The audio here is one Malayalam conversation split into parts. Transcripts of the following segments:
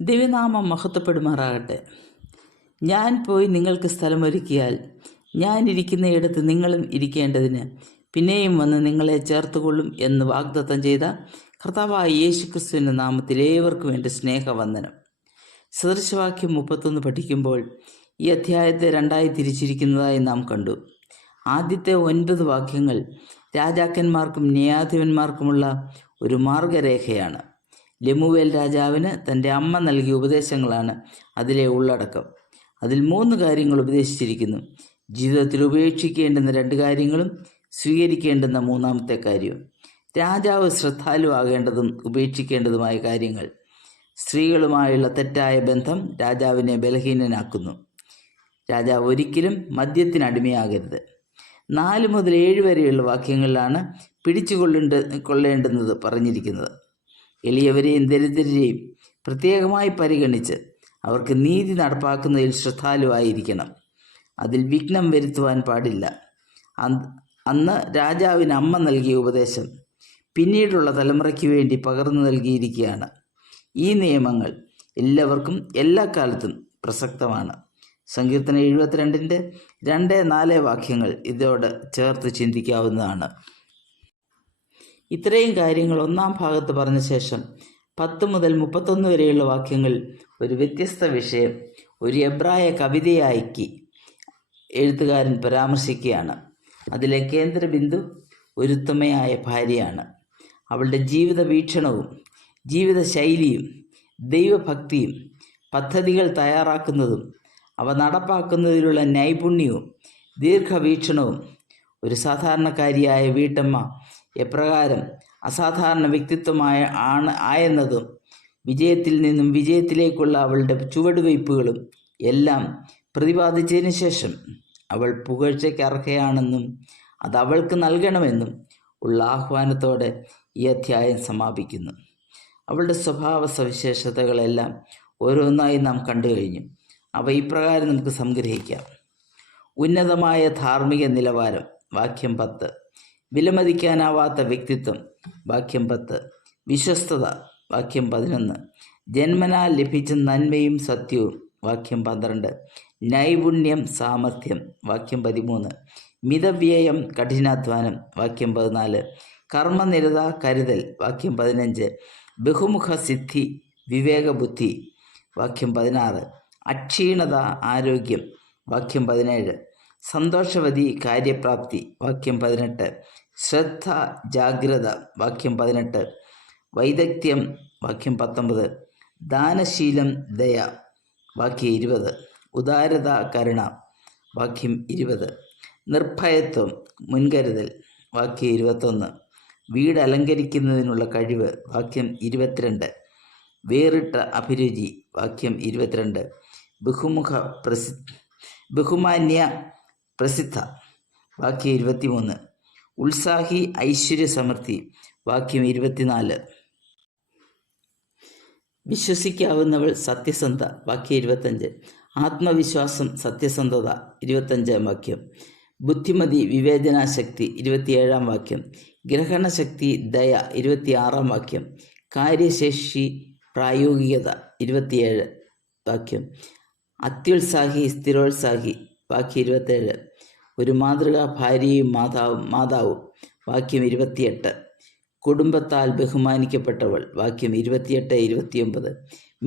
ദിവ്യനാമം മഹത്വപ്പെടുമാറാകട്ടെ. ഞാൻ പോയി നിങ്ങൾക്ക് സ്ഥലമൊരുക്കിയാൽ ഞാൻ ഇരിക്കുന്നയിടത്ത് നിങ്ങളും ഇരിക്കേണ്ടതിന് പിന്നെയും വന്ന് നിങ്ങളെ ചേർത്തുകൊള്ളും എന്ന് വാഗ്ദത്തം ചെയ്ത കർത്താവായ യേശുക്രിസ്തുവിൻ്റെ നാമത്തിൽ ഏവർക്കും എൻ്റെ സ്നേഹവന്ദനം. സദൃശവാക്യം 31 പഠിക്കുമ്പോൾ ഈ അധ്യായത്തെ രണ്ടായി തിരിച്ചിരിക്കുന്നതായി നാം കണ്ടു. ആദ്യത്തെ 9 വാക്യങ്ങൾ രാജാക്കന്മാർക്കും ന്യായാധിപന്മാർക്കുമുള്ള ഒരു മാർഗരേഖയാണ്. ലെമുവേൽ രാജാവിന് തൻ്റെ അമ്മ നൽകിയ ഉപദേശങ്ങളാണ് അതിലെ ഉള്ളടക്കം. അതിൽ 3 കാര്യങ്ങൾ ഉപദേശിച്ചിരിക്കുന്നു. ജീവിതത്തിൽ ഉപേക്ഷിക്കേണ്ടുന്ന 2 കാര്യങ്ങളും സ്വീകരിക്കേണ്ടുന്ന 3-ാമത്തെ കാര്യവും. രാജാവ് ശ്രദ്ധാലുവാകേണ്ടതും ഉപേക്ഷിക്കേണ്ടതുമായ കാര്യങ്ങൾ. സ്ത്രീകളുമായുള്ള തെറ്റായ ബന്ധം രാജാവിനെ ബലഹീനനാക്കുന്നു. രാജാവ് ഒരിക്കലും മദ്യത്തിനടിമയാകരുത്. 4 മുതൽ 7 വരെയുള്ള വാക്യങ്ങളിലാണ് കൊള്ളേണ്ടുന്നത് പറഞ്ഞിരിക്കുന്നത്. എളിയവരെയും ദരിദ്രരെയും പ്രത്യേകമായി പരിഗണിച്ച് അവർക്ക് നീതി നടപ്പാക്കുന്നതിൽ ശ്രദ്ധാലുവായിരിക്കണം. അതിൽ വിഘ്നം വരുത്തുവാൻ പാടില്ല. അന്ന് രാജാവിന് അമ്മ നൽകിയ ഉപദേശം പിന്നീടുള്ള തലമുറയ്ക്ക് വേണ്ടി പകർന്നു നൽകിയിരിക്കുകയാണ്. ഈ നിയമങ്ങൾ എല്ലാവർക്കും എല്ലാ കാലത്തും പ്രസക്തമാണ്. സങ്കീർത്തനം 72-ന്റെ 2-4 വാക്യങ്ങൾ ഇതോട് ചേർത്ത് ചിന്തിക്കാവുന്നതാണ്. ഇത്രയും കാര്യങ്ങൾ 1-ാം ഭാഗത്ത് പറഞ്ഞ ശേഷം 10 മുതൽ 31 വരെയുള്ള വാക്യങ്ങൾ ഒരു വ്യത്യസ്ത വിഷയം, ഒരു എബ്രായ കവിതയാക്കി എഴുത്തുകാരൻ പരാമർശിക്കുകയാണ്. അതിലെ കേന്ദ്രബിന്ദു ഒരുത്തമയായ ഭാര്യയാണ്. അവളുടെ ജീവിത വീക്ഷണവും ജീവിതശൈലിയും ദൈവഭക്തിയും പദ്ധതികൾ തയ്യാറാക്കുന്നതും അവ നടപ്പാക്കുന്നതിലുള്ള നൈപുണ്യവും ദീർഘവീക്ഷണവും ഒരു സാധാരണക്കാരിയായ വീട്ടമ്മ എപ്രകാരം അസാധാരണ ആയെന്നതും വിജയത്തിൽ നിന്നും വിജയത്തിലേക്കുള്ള അവളുടെ ചുവടുവയ്പ്പുകളും എല്ലാം പ്രതിപാദിച്ചതിന് ശേഷം അവൾ പുകഴ്ചയ്ക്ക് അർഹയാണെന്നും അത് അവൾക്ക് നൽകണമെന്നും ഉള്ള ആഹ്വാനത്തോടെ ഈ അധ്യായം സമാപിക്കുന്നു. അവളുടെ സ്വഭാവ സവിശേഷതകളെല്ലാം ഓരോന്നായി നാം കണ്ടു കഴിഞ്ഞു. അവ ഇപ്രകാരം നമുക്ക് സംഗ്രഹിക്കാം. ഉന്നതമായ ധാർമ്മിക നിലവാരം, വാക്യം 10. വിലമതിക്കാനാവാത്ത വ്യക്തിത്വം, വാക്യം 10. വിശ്വസ്തത, വാക്യം 11. ജന്മനാൽ ലഭിച്ച നന്മയും സത്യവും, വാക്യം 12. നൈപുണ്യം, സാമർഥ്യം, വാക്യം 13. മിതവ്യയം, കഠിനാധ്വാനം, വാക്യം 14. കർമ്മനിരത, കരുതൽ, വാക്യം 15. ബഹുമുഖ സിദ്ധി, വിവേകബുദ്ധി, വാക്യം 16. അക്ഷീണത, ആരോഗ്യം, വാക്യം 17. സന്തോഷവതി, കാര്യപ്രാപ്തി, വാക്യം 18. ശ്രദ്ധ, ജാഗ്രത, വാക്യം 18. വൈദഗ്ധ്യം, വാക്യം 19. ദാനശീലം, ദയ, വാക്യം 20. ഉദാരത, കരുണ, വാക്യം 20. നിർഭയത്വം, മുൻകരുതൽ, വാക്യം 21. വീട് അലങ്കരിക്കുന്നതിനുള്ള കഴിവ്, വാക്യം 22. വേറിട്ട അഭിരുചി, വാക്യം 22. ബഹുമാന്യ പ്രസിദ്ധ, വാക്യം 23. ഉത്സാഹി, ഐശ്വര്യ സമൃദ്ധി, വാക്യം 24. വിശ്വസിക്കാവുന്നവൾ, സത്യസന്ധ, വാക്യം 25. ആത്മവിശ്വാസം, സത്യസന്ധത, 25-ാം വാക്യം. ബുദ്ധിമതി, വിവേചനാശക്തി, 27-ാം വാക്യം. ഗ്രഹണശക്തി, ദയ, 26-ാം വാക്യം. കാര്യശേഷി, പ്രായോഗികത, 27 വാക്യം. അത്യുത്സാഹി, സ്ഥിരോത്സാഹി, വാക്യം 27. ഒരു മാതൃകാ ഭാര്യയും മാതാവും, വാക്യം 28. കുടുംബത്താൽ ബഹുമാനിക്കപ്പെട്ടവൾ, വാക്യം 28, 29.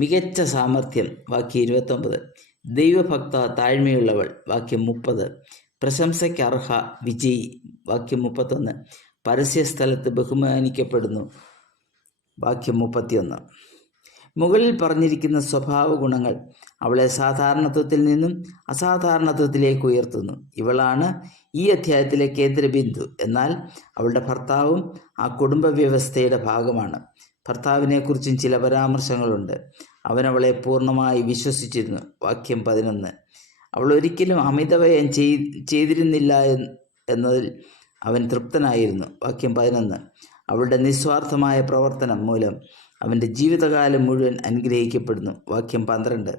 മികച്ച സാമർഥ്യം, വാക്യം 29. ദൈവഭക്ത, താഴ്മയുള്ളവൾ, വാക്യം 30. പ്രശംസയ്ക്കർഹ, വിജയി, വാക്യം 31. പരസ്യസ്ഥലത്ത് ബഹുമാനിക്കപ്പെടുന്നു, വാക്യം 31. മുകളിൽ പറഞ്ഞിരിക്കുന്ന സ്വഭാവ ഗുണങ്ങൾ അവളെ സാധാരണത്വത്തിൽ നിന്നും അസാധാരണത്വത്തിലേക്ക് ഉയർത്തുന്നു. ഇവളാണ് ഈ അധ്യായത്തിലെ കേന്ദ്രബിന്ദു. എന്നാൽ അവളുടെ ഭർത്താവും ആ കുടുംബ വ്യവസ്ഥയുടെ ഭാഗമാണ്. ഭർത്താവിനെക്കുറിച്ചും ചില പരാമർശങ്ങളുണ്ട്. അവനവളെ പൂർണ്ണമായി വിശ്വസിച്ചിരുന്നു, വാക്യം 11. അവൾ ഒരിക്കലും അമിതവ്യയം ചെയ്തിരുന്നില്ല എന്നതിൽ അവൻ തൃപ്തനായിരുന്നു, വാക്യം 11. അവളുടെ നിസ്വാർത്ഥമായ പ്രവർത്തനം മൂലം അവൻ്റെ ജീവിതകാലം മുഴുവൻ അനുഗ്രഹിക്കപ്പെടുന്നു, വാക്യം 12.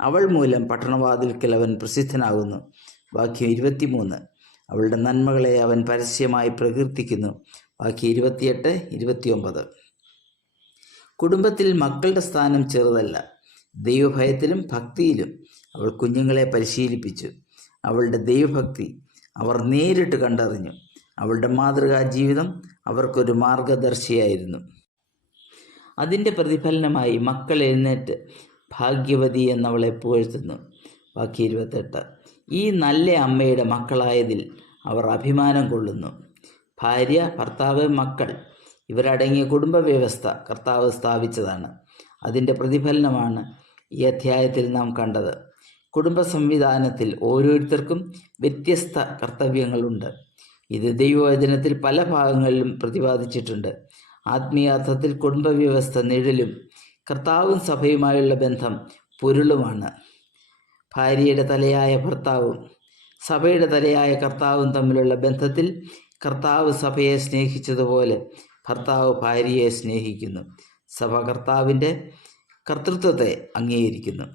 അവൾ മൂലം പട്ടണവാതിൽക്കൽ അവൻ പ്രസിദ്ധനാകുന്നു, വാക്യം 23. അവളുടെ നന്മകളെ അവൻ പരസ്യമായി പ്രകീർത്തിക്കുന്നു, വാക്യം 28, 29. കുടുംബത്തിൽ മക്കളുടെ സ്ഥാനം ചെറുതല്ല. ദൈവഭയത്തിലും ഭക്തിയിലും അവൾ കുഞ്ഞുങ്ങളെ പരിശീലിപ്പിച്ചു. അവളുടെ ദൈവഭക്തി അവർ നേരിട്ട് കണ്ടറിഞ്ഞു. അവളുടെ മാതൃകാ ജീവിതം അവർക്കൊരു മാർഗദർശിയായിരുന്നു. അതിൻ്റെ പ്രതിഫലനമായി മക്കൾ എഴുന്നേറ്റ് ഭാഗ്യവതി എന്നവളെ പുകഴ്ത്തുന്നു. വാക്യം 28. ഈ നല്ല അമ്മയുടെ മക്കളായതിൽ അവർ അഭിമാനം കൊള്ളുന്നു. ഭാര്യ, ഭർത്താവ്, മക്കൾ ഇവരടങ്ങിയ കുടുംബ വ്യവസ്ഥ കർത്താവ് സ്ഥാപിച്ചതാണ്. അതിൻ്റെ പ്രതിഫലനമാണ് ഈ അധ്യായത്തിൽ നാം കണ്ടത്. കുടുംബ സംവിധാനത്തിൽ ഓരോരുത്തർക്കും വ്യത്യസ്ത കർത്തവ്യങ്ങളുണ്ട്. ഇത് ദൈവവചനത്തിൽ പല ഭാഗങ്ങളിലും പ്രതിപാദിച്ചിട്ടുണ്ട്. ആത്മീയാർത്ഥത്തിൽ കുടുംബ വ്യവസ്ഥ നിഴലും കർത്താവും സഭയുമായുള്ള ബന്ധം പൊരുളുമാണ്. ഭാര്യയുടെ തലയായ ഭർത്താവും സഭയുടെ തലയായ കർത്താവും തമ്മിലുള്ള ബന്ധത്തിൽ കർത്താവ് സഭയെ സ്നേഹിച്ചതുപോലെ ഭർത്താവ് ഭാര്യയെ സ്നേഹിക്കുന്നു. സഭ കർത്താവിൻ്റെ കർത്തൃത്വത്തെ അംഗീകരിക്കുന്നു.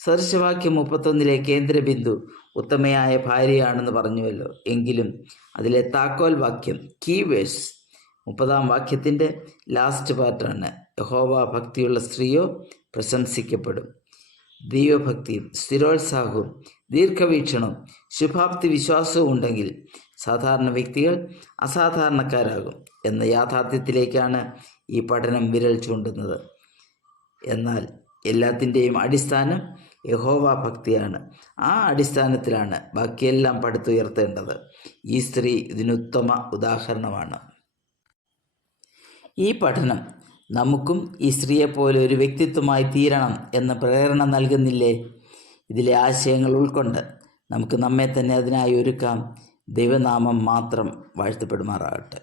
സദൃശവാക്യം 31 കേന്ദ്രബിന്ദു ഉത്തമയായ ഭാര്യയാണെന്ന് പറഞ്ഞുവല്ലോ. എങ്കിലും അതിലെ താക്കോൽ വാക്യം, കീവേഴ്സ്, 30 വാക്യത്തിൻ്റെ ലാസ്റ്റ് പാർട്ടാണ്. യഹോവ ഭക്തിയുള്ള സ്ത്രീയോ പ്രശംസിക്കപ്പെടും. ദൈവഭക്തിയും സ്ഥിരോത്സാഹവും ദീർഘവീക്ഷണവും ശുഭാപ്തി വിശ്വാസവും ഉണ്ടെങ്കിൽ സാധാരണ വ്യക്തികൾ അസാധാരണക്കാരാകും എന്ന യാഥാർത്ഥ്യത്തിലേക്കാണ് ഈ പഠനം വിരൽ ചൂണ്ടുന്നത്. എന്നാൽ എല്ലാത്തിൻ്റെയും അടിസ്ഥാനം യഹോവ ഭക്തിയാണ്. ആ അടിസ്ഥാനത്തിലാണ് ബാക്കിയെല്ലാം പടുത്തുയർത്തേണ്ടത്. ഈ സ്ത്രീ ഇതിനുത്തമ ഉദാഹരണമാണ്. ഈ പഠനം നമുക്കും ഈ സ്ത്രീയെപ്പോലെ ഒരു വ്യക്തിത്വമായി തീരണം എന്ന പ്രേരണ നൽകുന്നില്ലേ? ഇതിലെ ആശയങ്ങൾ ഉൾക്കൊണ്ട് നമുക്ക് നമ്മെ തന്നെ അതിനായി ഒരുക്കാം. ദൈവനാമം മാത്രം വാഴ്ത്തപ്പെടുമാറാകട്ടെ.